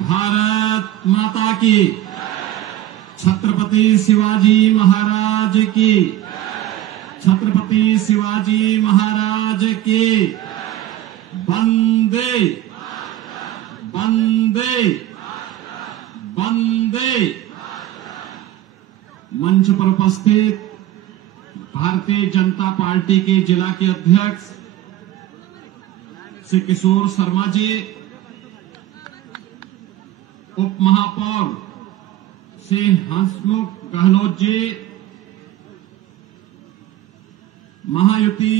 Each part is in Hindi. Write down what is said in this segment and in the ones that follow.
भारत माता की, छत्रपति शिवाजी महाराज की, छत्रपति शिवाजी महाराज की। वंदे वंदे वंदे। मंच पर उपस्थित भारतीय जनता पार्टी के जिला के अध्यक्ष श्री किशोर शर्मा जी, उप महापौर श्री हंसमुख गहलोत जी, महायुति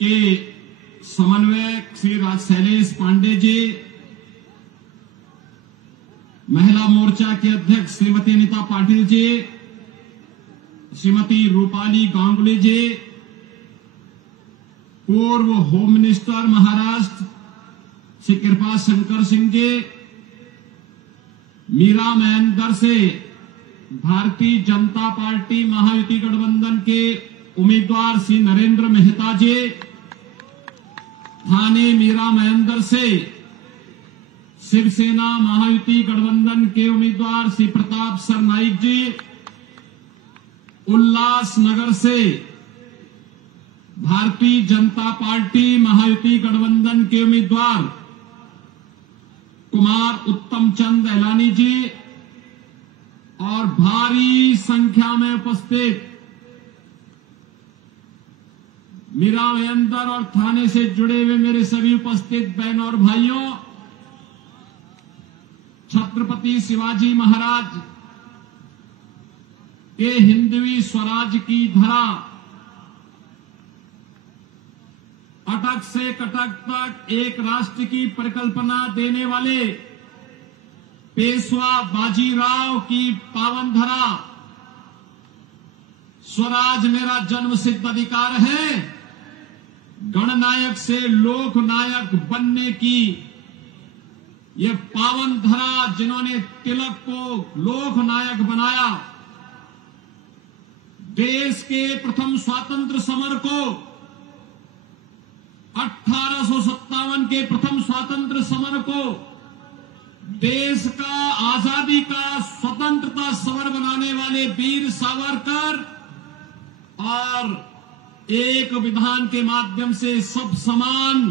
के समन्वयक श्री शैलेश पांडे जी, महिला मोर्चा के अध्यक्ष श्रीमती अनीता पाटिल जी, श्रीमती रूपाली गांगुली जी, पूर्व होम मिनिस्टर महाराष्ट्र श्री कृपा शंकर सिंह जी, मीरा महेंद्र से भारतीय जनता पार्टी महायुति गठबंधन के उम्मीदवार श्री नरेंद्र मेहता जी, थाने मीरा महेंद्र से शिवसेना महायुति गठबंधन के उम्मीदवार श्री प्रताप सरनाईक जी, उल्लासनगर से भारतीय जनता पार्टी महायुति गठबंधन के उम्मीदवार कुमार उत्तम चंद एलानी जी और भारी संख्या में उपस्थित मीरा महेंद्र और थाने से जुड़े हुए मेरे सभी उपस्थित बहनों और भाइयों, छत्रपति शिवाजी महाराज के हिंदवी स्वराज की धरा अटक से कटक तक एक राष्ट्र की परिकल्पना देने वाले पेशवा बाजीराव की पावन धरा स्वराज मेरा जन्मसिद्ध अधिकार है, गणनायक से लोकनायक बनने की ये पावन धरा जिन्होंने तिलक को लोकनायक बनाया, देश के प्रथम स्वातंत्र समर को 1857 के प्रथम स्वातंत्र समर को देश का आजादी का स्वतंत्रता समर बनाने वाले वीर सावरकर और एक विधान के माध्यम से सब समान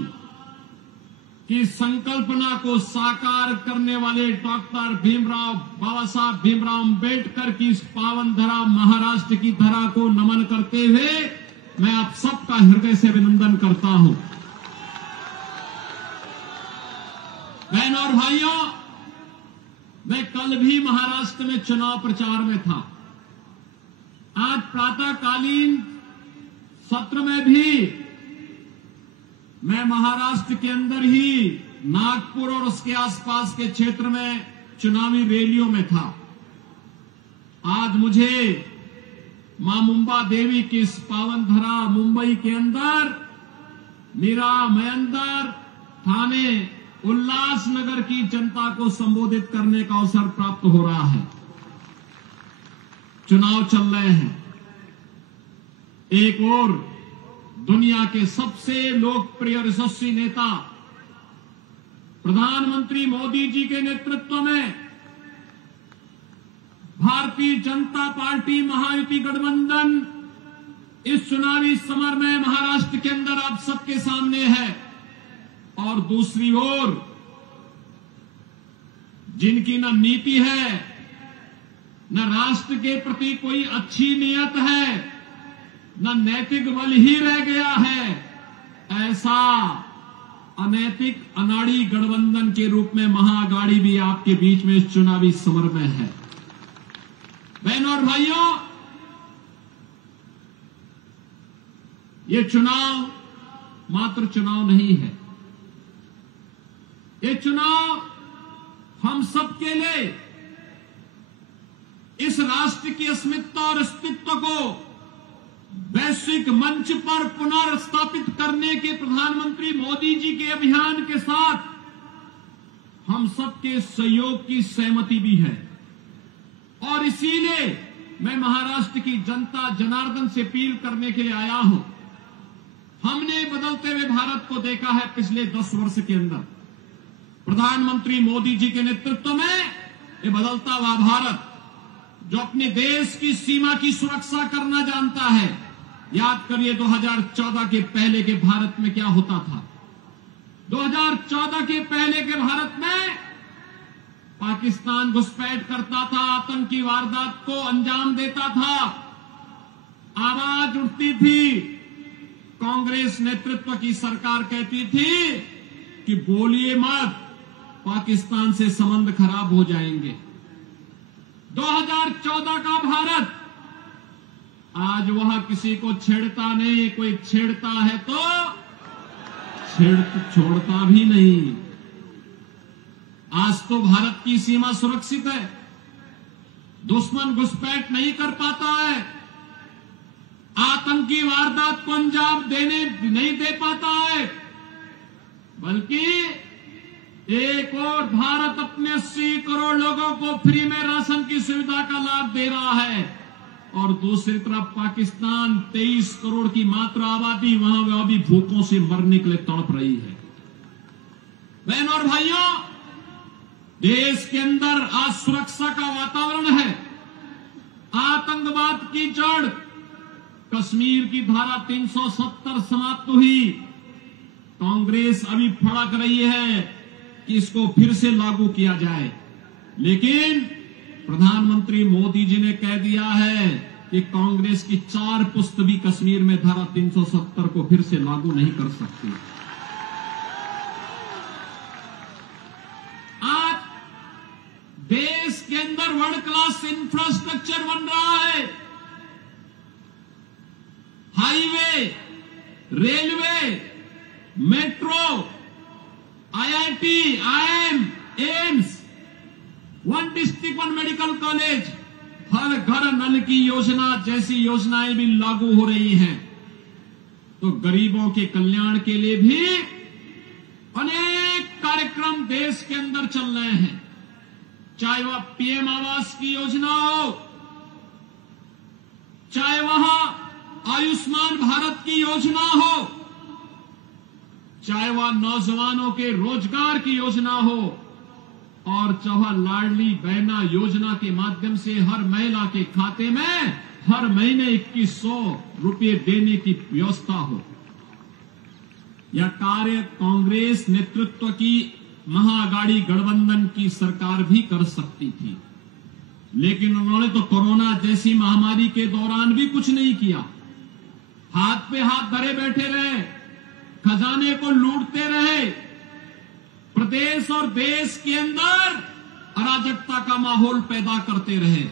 की संकल्पना को साकार करने वाले डॉक्टर भीमराव बाबा साहब भीमराव अंबेडकर की इस पावन धरा महाराष्ट्र की धरा को नमन करते हुए मैं आप सबका हृदय से अभिनंदन करता हूं। बहनों और भाइयों, मैं कल भी महाराष्ट्र में चुनाव प्रचार में था। आज प्रातःकालीन सत्र में भी मैं महाराष्ट्र के अंदर ही नागपुर और उसके आसपास के क्षेत्र में चुनावी रैलियों में था। आज मुझे मां मुंबा देवी की इस पावन धरा मुंबई के अंदर मीरा महेंद्र थाने उल्लासनगर की जनता को संबोधित करने का अवसर प्राप्त हो रहा है। चुनाव चल रहे हैं। एक और दुनिया के सबसे लोकप्रिय यशस्वी नेता प्रधानमंत्री मोदी जी के नेतृत्व में भारतीय जनता पार्टी महायुति गठबंधन इस चुनावी समर में महाराष्ट्र के अंदर आप सबके सामने है। और दूसरी ओर जिनकी न नीति है न राष्ट्र के प्रति कोई अच्छी नीयत है न नैतिक बल ही रह गया है, ऐसा अनैतिक अनाड़ी गठबंधन के रूप में महाअघाड़ी भी आपके बीच में इस चुनावी समर में है। बहनों और भाइयों, ये चुनाव मात्र चुनाव नहीं है, ये चुनाव हम सबके लिए इस राष्ट्र की अस्मिता और अस्तित्व को वैश्विक मंच पर पुनर्स्थापित करने के प्रधानमंत्री मोदी जी के अभियान के साथ हम सबके सहयोग की सहमति भी है। और इसीलिए मैं महाराष्ट्र की जनता जनार्दन से अपील करने के लिए आया हूं। हमने बदलते हुए भारत को देखा है पिछले 10 वर्ष के अंदर। प्रधानमंत्री मोदी जी के नेतृत्व में ये बदलता हुआ भारत जो अपने देश की सीमा की सुरक्षा करना जानता है। याद करिए 2014 के पहले के भारत में क्या होता था। 2014 के पहले के भारत में पाकिस्तान घुसपैठ करता था, आतंकी वारदात को अंजाम देता था, आवाज उठती थी। कांग्रेस नेतृत्व की सरकार कहती थी कि बोलिए मत, पाकिस्तान से संबंध खराब हो जाएंगे। 2014 का भारत आज वह किसी को छेड़ता नहीं, कोई छेड़ता है तो छोड़ता भी नहीं। आज तो भारत की सीमा सुरक्षित है, दुश्मन घुसपैठ नहीं कर पाता है, आतंकी वारदात को अंजाम नहीं दे पाता है, बल्कि एक और भारत अपने 80 करोड़ लोगों को फ्री में राशन की सुविधा का लाभ दे रहा है और दूसरी तरफ पाकिस्तान 23 करोड़ की मात्र आबादी वहां वह भी भूखों से मरने के लिए तड़प रही है। बहनों और भाइयों, देश के अंदर आज सुरक्षा का वातावरण है। आतंकवाद की जड़ कश्मीर की धारा 370 समाप्त हुई। कांग्रेस अभी फड़क रही है कि इसको फिर से लागू किया जाए, लेकिन प्रधानमंत्री मोदी जी ने कह दिया है कि कांग्रेस की 4 पुस्त भी कश्मीर में धारा 370 को फिर से लागू नहीं कर सकती। आज देश के अंदर वर्ल्ड क्लास इंफ्रास्ट्रक्चर बन रहा है। Highway, railway, metro, IIT, IIM, AIIMS, 1 district 1 medical college, हर घर नल की योजना जैसी योजनाएं भी लागू हो रही हैं। तो गरीबों के कल्याण के लिए भी अनेक कार्यक्रम देश के अंदर चल रहे हैं। चाहे वह PM आवास की योजना हो, चाहे वह आयुष्मान भारत की योजना हो, चाहे वह नौजवानों के रोजगार की योजना हो, और चाहे लाडली बहना योजना के माध्यम से हर महिला के खाते में हर महीने 2100 रुपये देने की व्यवस्था हो। यह कार्य कांग्रेस नेतृत्व की महाअघाड़ी गठबंधन की सरकार भी कर सकती थी, लेकिन उन्होंने तो कोरोना जैसी महामारी के दौरान भी कुछ नहीं किया। हाथ पे हाथ धरे बैठे रहे, खजाने को लूटते रहे, प्रदेश और देश के अंदर अराजकता का माहौल पैदा करते रहे,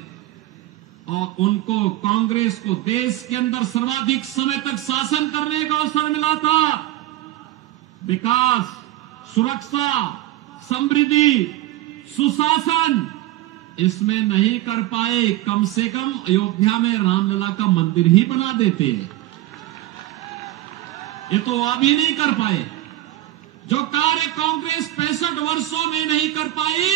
और उनको कांग्रेस को देश के अंदर सर्वाधिक समय तक शासन करने का अवसर मिला था। विकास, सुरक्षा, समृद्धि, सुशासन इसमें नहीं कर पाए। कम से कम अयोध्या में रामलला का मंदिर ही बना देते हैं, ये तो अभी नहीं कर पाए। जो कार्य कांग्रेस 65 वर्षों में नहीं कर पाई,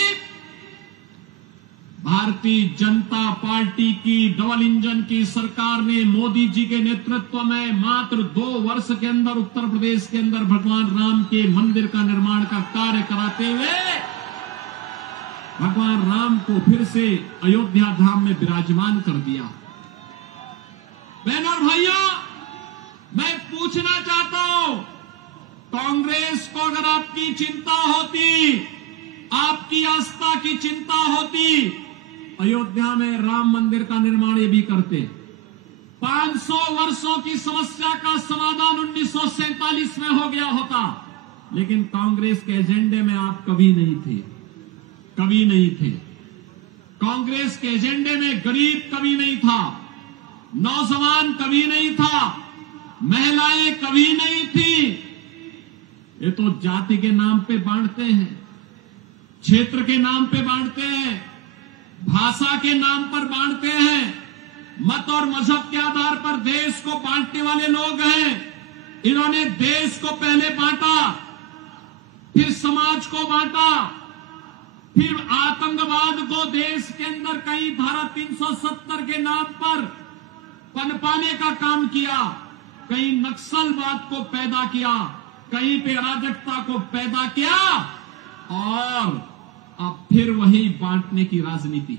भारतीय जनता पार्टी की डबल इंजन की सरकार ने मोदी जी के नेतृत्व में मात्र 2 वर्ष के अंदर उत्तर प्रदेश के अंदर भगवान राम के मंदिर का निर्माण का कार्य कराते हुए भगवान राम को फिर से अयोध्या धाम में विराजमान कर दिया। बहनों और भाइयों, मैं पूछना चाहता हूं, कांग्रेस को अगर आपकी चिंता होती, आपकी आस्था की चिंता होती, अयोध्या में राम मंदिर का निर्माण ये भी करते। 500 वर्षों की समस्या का समाधान 1947 में हो गया होता, लेकिन कांग्रेस के एजेंडे में आप कभी नहीं थे, कभी नहीं थे। कांग्रेस के एजेंडे में गरीब कभी नहीं था, नौजवान कभी नहीं था, महिलाएं कभी नहीं थी। ये तो जाति के नाम पे बांटते हैं, क्षेत्र के नाम पे बांटते हैं, भाषा के नाम पर बांटते हैं, मत और मजहब के आधार पर देश को बांटने वाले लोग हैं। इन्होंने देश को पहले बांटा, फिर समाज को बांटा, फिर आतंकवाद को देश के अंदर कई धारा 370 के नाम पर पनपाने का काम किया, कहीं नक्सलवाद को पैदा किया, कहीं पे अराजकता को पैदा किया, और अब फिर वही बांटने की राजनीति।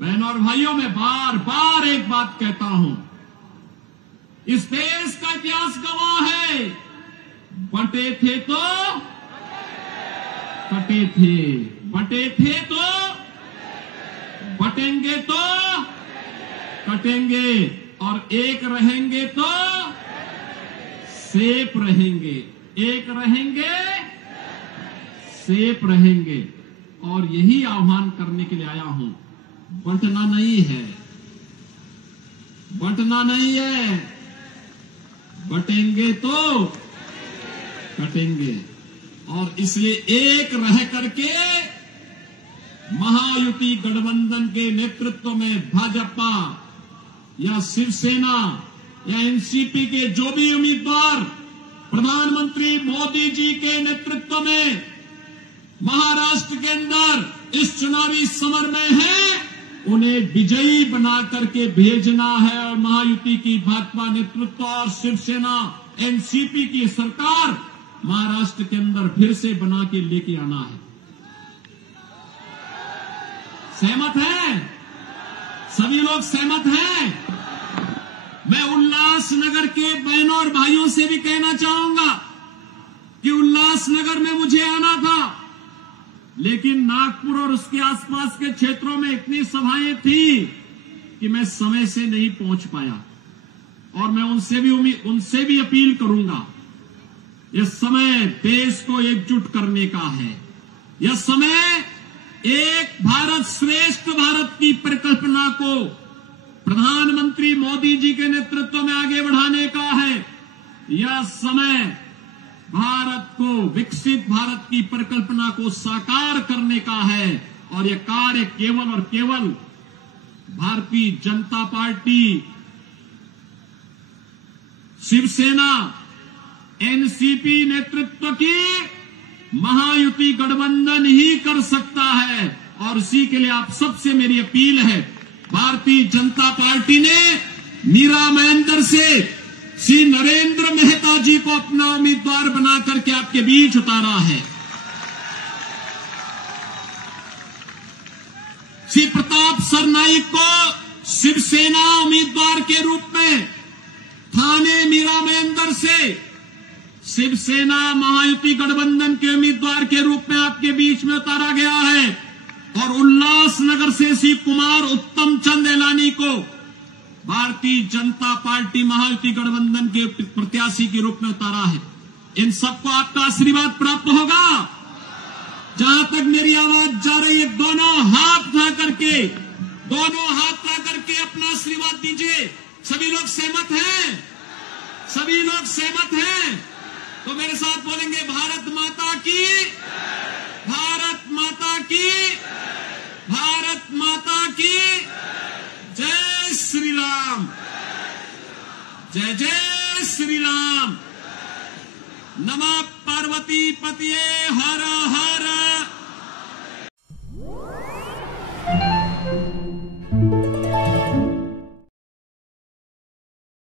बहनों और भाइयों, मैं बार बार एक बात कहता हूं, इस देश का इतिहास गवाह है, बंटे थे तो कटे थे, बंटे थे तो बटेंगे तो कटेंगे, और एक रहेंगे तो सेफ रहेंगे, एक रहेंगे सेफ रहेंगे। और यही आह्वान करने के लिए आया हूं, बंटना नहीं है, बंटना नहीं है, बटेंगे तो कटेंगे। और इसलिए एक रह करके महायुति गठबंधन के नेतृत्व में भाजपा या शिवसेना या एनसीपी के जो भी उम्मीदवार प्रधानमंत्री मोदी जी के नेतृत्व में महाराष्ट्र के अंदर इस चुनावी समर में हैं, उन्हें विजयी बना करके भेजना है। और महायुति की भाजपा नेतृत्व और शिवसेना एनसीपी की सरकार महाराष्ट्र के अंदर फिर से बना के लेके आना है। सहमत हैं? सभी लोग सहमत हैं? मैं उल्लासनगर के बहनों और भाइयों से भी कहना चाहूंगा कि उल्लासनगर में मुझे आना था, लेकिन नागपुर और उसके आसपास के क्षेत्रों में इतनी सभाएं थी कि मैं समय से नहीं पहुंच पाया। और मैं उनसे भी अपील करूंगा, यह समय देश को एकजुट करने का है। यह समय एक भारत श्रेष्ठ भारत की परिकल्पना को प्रधानमंत्री मोदी जी के नेतृत्व में आगे बढ़ाने का है। यह समय भारत को, विकसित भारत की परिकल्पना को साकार करने का है। और यह कार्य केवल और केवल भारतीय जनता पार्टी, शिवसेना, एनसीपी नेतृत्व की महायुति गठबंधन ही कर सकता है। और इसी के लिए आप सबसे मेरी अपील है, भारतीय जनता पार्टी ने मीरा महेंद्र से श्री नरेंद्र मेहता जी को अपना उम्मीदवार बना करके आपके बीच उतारा है। श्री प्रताप सरनाईक को शिवसेना उम्मीदवार के रूप में थाने मीरा महेंद्र से शिवसेना महायुति गठबंधन के उम्मीदवार के रूप में आपके बीच में उतारा गया है। और उल्लासनगर से श्री कुमार उत्तम चंद एलानी को भारतीय जनता पार्टी महायुति गठबंधन के प्रत्याशी के रूप में उतारा है। इन सबको आपका आशीर्वाद प्राप्त होगा। जहां तक मेरी आवाज जा रही है, दोनों हाथ उठा करके अपना आशीर्वाद दीजिए। सभी लोग सहमत हैं? सभी लोग सहमत हैं? तो मेरे साथ बोलेंगे, भारत माता की, भारत माता की, भारत माता की जय श्री राम, जय जय श्री राम। नमः पार्वती पतिये हर हर